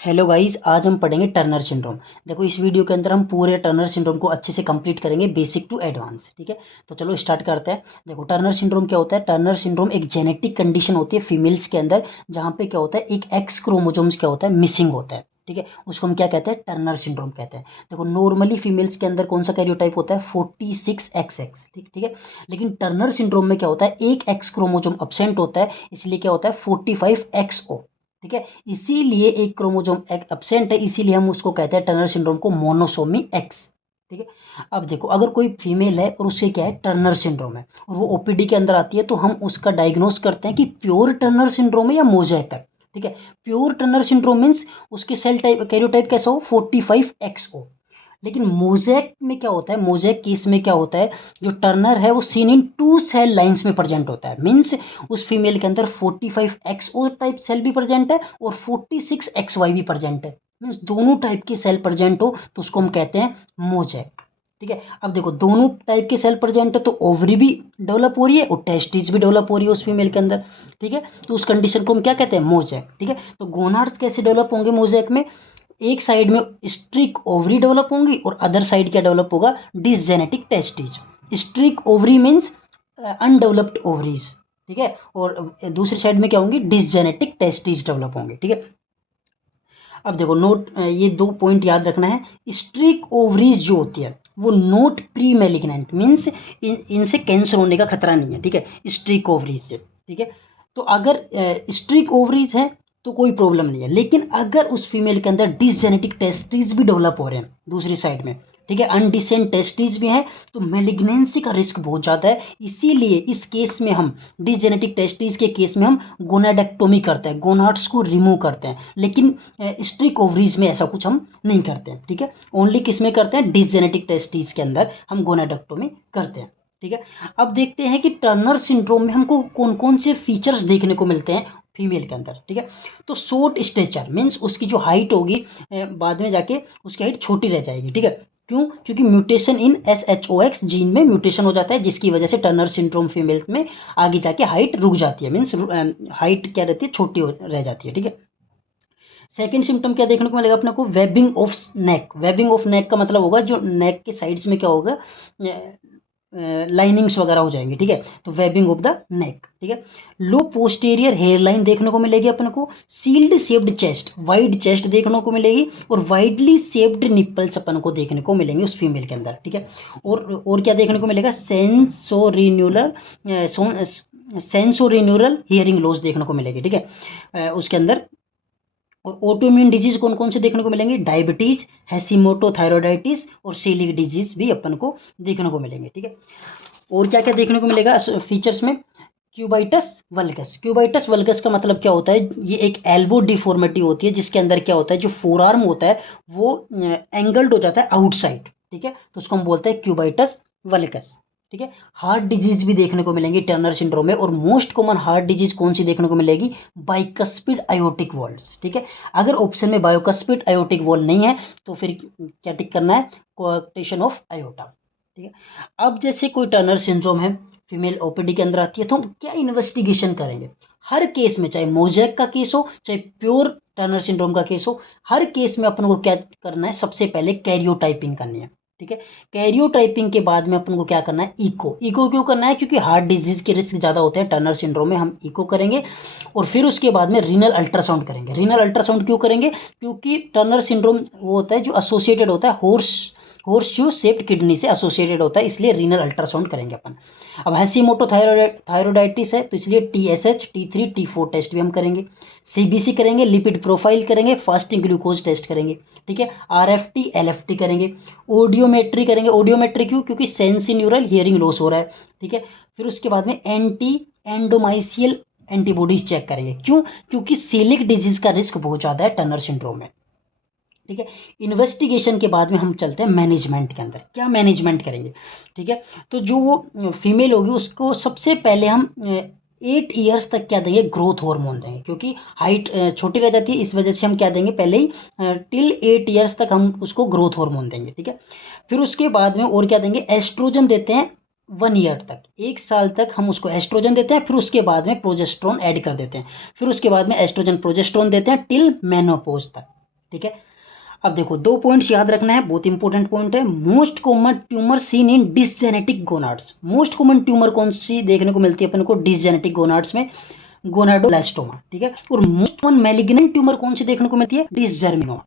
Hello guys, आज हम पढ़ेंगे टर्नर सिंड्रोम। देखो, इस वीडियो के अंदर हम पूरे टर्नर सिंड्रोम को अच्छे से कंप्लीट करेंगे, बेसिक टू एडवांस। ठीक है, तो चलो स्टार्ट करते हैं। देखो, टर्नर सिंड्रोम क्या होता है। टर्नर सिंड्रोम एक जेनेटिक कंडीशन होती है फीमेल्स के अंदर, जहाँ पे क्या होता है, एक एक्स क्रोमोसोम्स क्या होता है, मिसिंग होता है। ठीक है, उसको हम क्या कहते हैं, टर्नर सिंड्रोम कहते हैं। देखो, नॉर्मली फीमेल्स के अंदर कौन सा कैरियोटाइप होता है, 46XX। ठीक ठीक है, लेकिन टर्नर सिंड्रोम में क्या होता है, एक एक्स क्रोमोसोम अब्सेंट होता है, इसलिए क्या होता है 45XO। ठीक है, इसीलिए एक क्रोमोसोम एब्सेंट है, इसीलिए हम उसको कहते हैं टर्नर सिंड्रोम को मोनोसोमी एक्स। ठीक है, अब देखो, अगर कोई फीमेल है और उससे क्या है, टर्नर सिंड्रोम है, और वो ओपीडी के अंदर आती है, तो हम उसका डायग्नोस करते हैं कि प्योर टर्नर सिंड्रोम है या मोज़ेक है। ठीक है, प्योर टर्नर सिंड्रोम मीन्स उसके सेल टाइप कैरियोटाइप कैसा हो, 45XO। लेकिन मोज़ेक में क्या होता है, मोज़ेक केस में क्या होता है, जो टर्नर है वो seen in two cell lines में प्रेजेंट होता है। मीन्स उस फीमेल के अंदर 45XO टाइप सेल भी प्रेजेंट है और 46XY भी प्रेजेंट है। मीन्स दोनों टाइप के सेल प्रेजेंट हो तो उसको हम कहते हैं मोज़ेक। ठीक है, अब देखो, दोनों टाइप के सेल प्रेजेंट है तो ओवरी भी डेवलप हो रही है और टेस्टिस भी डेवलप हो रही है उस फीमेल के अंदर। ठीक है, तो उस कंडीशन को हम क्या कहते हैं, मोज़ेक। ठीक है, तो गोनाड्स कैसे डेवलप होंगे मोज़ेक में, एक साइड में स्ट्रिक ओवरी डेवलप होंगी और अदर साइड क्या डेवलप होगा, dysgenetic testes. Streak ovary means undeveloped ovaries. ठीक है, और दूसरी साइड में क्या होंगी, डिसजेनेटिक टेस्टिज डेवलप होंगे। ठीक है, अब देखो नोट, ये दो पॉइंट याद रखना है। स्ट्रिक ओवरीज जो होती है वो नोट प्री मेलिग्नेंट, मीन्स इनसे कैंसर होने का खतरा नहीं है। ठीक है, स्ट्रिक ओवरीज से। ठीक है, तो अगर स्ट्रिक ओवरीज है तो कोई प्रॉब्लम नहीं है, लेकिन अगर उस फीमेल के अंदर डिसजेनेटिक टेस्टिस भी डेवलप हो रहे हैं दूसरी साइड में, ठीक है, अनडिसेंट टेस्टिस भी हैं, तो मेलिग्नेंसी का रिस्क बहुत ज़्यादा है। इसीलिए इस केस में हम, डिसजेनेटिक टेस्टिस के केस में हम गोनाडेक्टोमी करते हैं, गोनाड्स को रिमूव करते हैं। लेकिन स्ट्रिक ओवरीज में ऐसा कुछ हम नहीं करते हैं। ठीक है, ओनली किस में करते हैं, डिसजेनेटिक टेस्टिस के अंदर हम गोनाडेक्टोमी करते हैं। ठीक है, अब देखते हैं कि टर्नर सिंड्रोम में हमको कौन कौन से फीचर्स देखने को मिलते हैं फीमेल के अंदर। ठीक है, तो शॉर्ट स्टेचर मीन्स उसकी जो हाइट होगी, बाद में जाके उसकी हाइट छोटी रह जाएगी। ठीक है, क्यों, क्योंकि म्यूटेशन इन SHOX जीन में म्यूटेशन हो जाता है, जिसकी वजह से टर्नर सिंड्रोम फीमेल्स में आगे जाके हाइट रुक जाती है, मीन्स हाइट क्या रहती है, छोटी रह जाती है। ठीक है, सेकेंड सिम्टम क्या देखने को मिलेगा अपने को, webbing of neck. Webbing of neck का मतलब होगा जो नेक के साइड्स में क्या होगा, लाइनिंग्स वगैरह हो जाएंगे। ठीक है, तो वेबिंग ऑफ द नेक। ठीक है, लो पोस्टेरियर हेयर लाइन देखने को मिलेगी अपने को, shield shaped chest, wide chest देखने को मिलेगी, और वाइडली शेप्ड निप्पल्स अपन को देखने को मिलेंगे उस फीमेल के अंदर। ठीक है, और क्या देखने को मिलेगा, सेंसोरिन्यूरल हियरिंग लॉस देखने को मिलेगी। ठीक है, उसके अंदर। और ऑटोइम्यून डिजीज कौन कौन से देखने को मिलेंगे, डायबिटीज, हैशिमोटो थायराइडाइटिस और सेलिक डिजीज भी अपन को देखने को मिलेंगे। ठीक है, और क्या क्या देखने को मिलेगा फीचर्स में, क्यूबाइटस वल्गस। क्यूबाइटस वल्गस का मतलब क्या होता है, ये एक एल्बो डिफॉर्मिटी होती है, जिसके अंदर क्या होता है, जो फोर आर्म होता है वो एंगल्ड हो जाता है आउटसाइड। ठीक है, तो उसको हम बोलते हैं क्यूबाइटस वल्गस। ठीक है, हार्ट डिजीज भी देखने को मिलेंगी टर्नर सिंड्रोम में, और मोस्ट कॉमन हार्ट डिजीज कौन सी देखने को मिलेगी, बाइकस्पिड आयोटिक वॉल्व्स। ठीक है, अगर ऑप्शन में बायोकस्पिड आयोटिक वॉल्व नहीं है तो फिर क्या टिक करना है, कोएक्टेशन ऑफ आयोटा। ठीक है, अब जैसे कोई टर्नर सिंड्रोम है, फीमेल ओपीडी के अंदर आती है, तो हम क्या इन्वेस्टिगेशन करेंगे हर केस में, चाहे मोज़ेक का केस हो चाहे प्योर टर्नर सिंड्रोम का केस हो, हर केस में अपन को क्या करना है, सबसे पहले कैरियोटाइपिंग करनी है। ठीक है, कैरियोटाइपिंग के बाद में अपन को क्या करना है, इको। इको क्यों करना है, क्योंकि हार्ट डिजीज के रिस्क ज़्यादा होते हैं टर्नर सिंड्रोम में, हम इको करेंगे। और फिर उसके बाद में रीनल अल्ट्रासाउंड करेंगे। रीनल अल्ट्रासाउंड क्यों करेंगे, क्योंकि टर्नर सिंड्रोम वो होता है जो एसोसिएटेड होता है होर्स शू शेप्ड किडनी से एसोसिएटेड होता है, इसलिए रीनल अल्ट्रासाउंड करेंगे अपन। अब हैशीमोटो थायरोडाइटिस है तो इसलिए TSH T3 T4 टेस्ट भी हम करेंगे, CBC करेंगे, लिपिड प्रोफाइल करेंगे, फास्टिंग ग्लूकोज टेस्ट करेंगे। ठीक है, RFT LFT करेंगे, ऑडियोमेट्री करेंगे। ऑडियोमेट्री क्यों, क्योंकि सेंसिन्यूरल हियरिंग लॉस हो रहा है। ठीक है, फिर उसके बाद में एंटी एंडोमाइसियल एंटीबॉडीज चेक करेंगे। क्यों, क्योंकि सेलिक डिजीज का रिस्क बहुत ज़्यादा है टर्नर सिंड्रोम में। ठीक है, इन्वेस्टिगेशन के बाद में हम चलते हैं मैनेजमेंट के अंदर, क्या मैनेजमेंट करेंगे। ठीक है, तो जो वो फीमेल होगी उसको सबसे पहले हम 8 ईयर्स तक क्या देंगे, ग्रोथ हार्मोन देंगे, क्योंकि हाइट छोटी रह जाती है, इस वजह से हम क्या देंगे, पहले ही टिल 8 ईयर्स तक हम उसको ग्रोथ हार्मोन देंगे। ठीक है, फिर उसके बाद में और क्या देंगे, एस्ट्रोजन देते हैं 1 ईयर तक, 1 साल तक हम उसको एस्ट्रोजन देते हैं, फिर उसके बाद में प्रोजेस्ट्रॉन ऐड कर देते हैं, फिर उसके बाद में एस्ट्रोजन प्रोजेस्ट्रॉन देते हैं टिल मेनोपॉज तक। ठीक है। अब देखो 2 पॉइंट्स याद रखना है, बहुत इंपॉर्टेंट पॉइंट है। Most common tumour seen in dysgenetic gonads, most common tumour कौन सी देखने को मिलती है अपन को डिसजेनेटिक गोनाड्स में? गोनाडोब्लास्टोमा, ठीक है। और मोस्ट कॉमन मैलिग्नेंट ट्यूमर कौन सी देखने को मिलती है? डिसजर्मिनोमा,